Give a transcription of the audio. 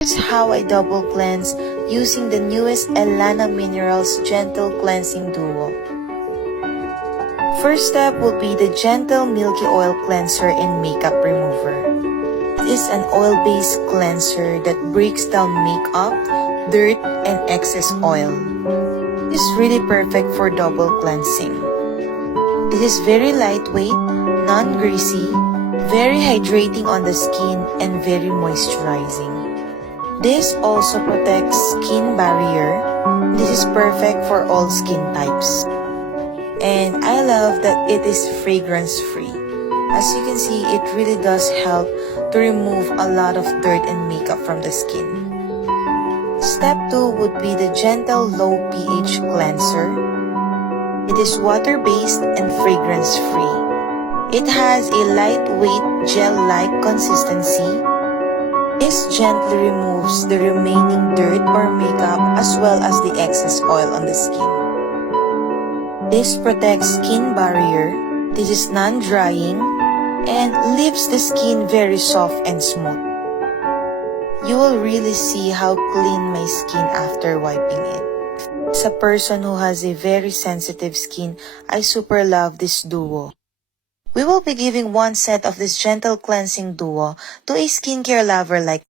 Here's how I double cleanse using the newest Elana Minerals Gentle Cleansing Duo. First step will be the Gentle Milky Oil Cleanser and Makeup Remover. It is an oil-based cleanser that breaks down makeup, dirt, and excess oil. It is really perfect for double cleansing. It is very lightweight, non-greasy, very hydrating on the skin, and very moisturizing. This also protects skin barrier. This is perfect for all skin types. And I love that it is fragrance free. As you can see, it really does help to remove a lot of dirt and makeup from the skin. Step 2 would be the Gentle Low pH Cleanser. It is water-based and fragrance-free. It has a lightweight gel-like consistency. This gently removes the remaining dirt or makeup as well as the excess oil on the skin. This protects skin barrier. This is non-drying and leaves the skin very soft and smooth. You will really see how clean my skin after wiping it. As a person who has a very sensitive skin, I super love this duo. We will be giving one set of this Gentle Cleansing Duo to a skincare lover like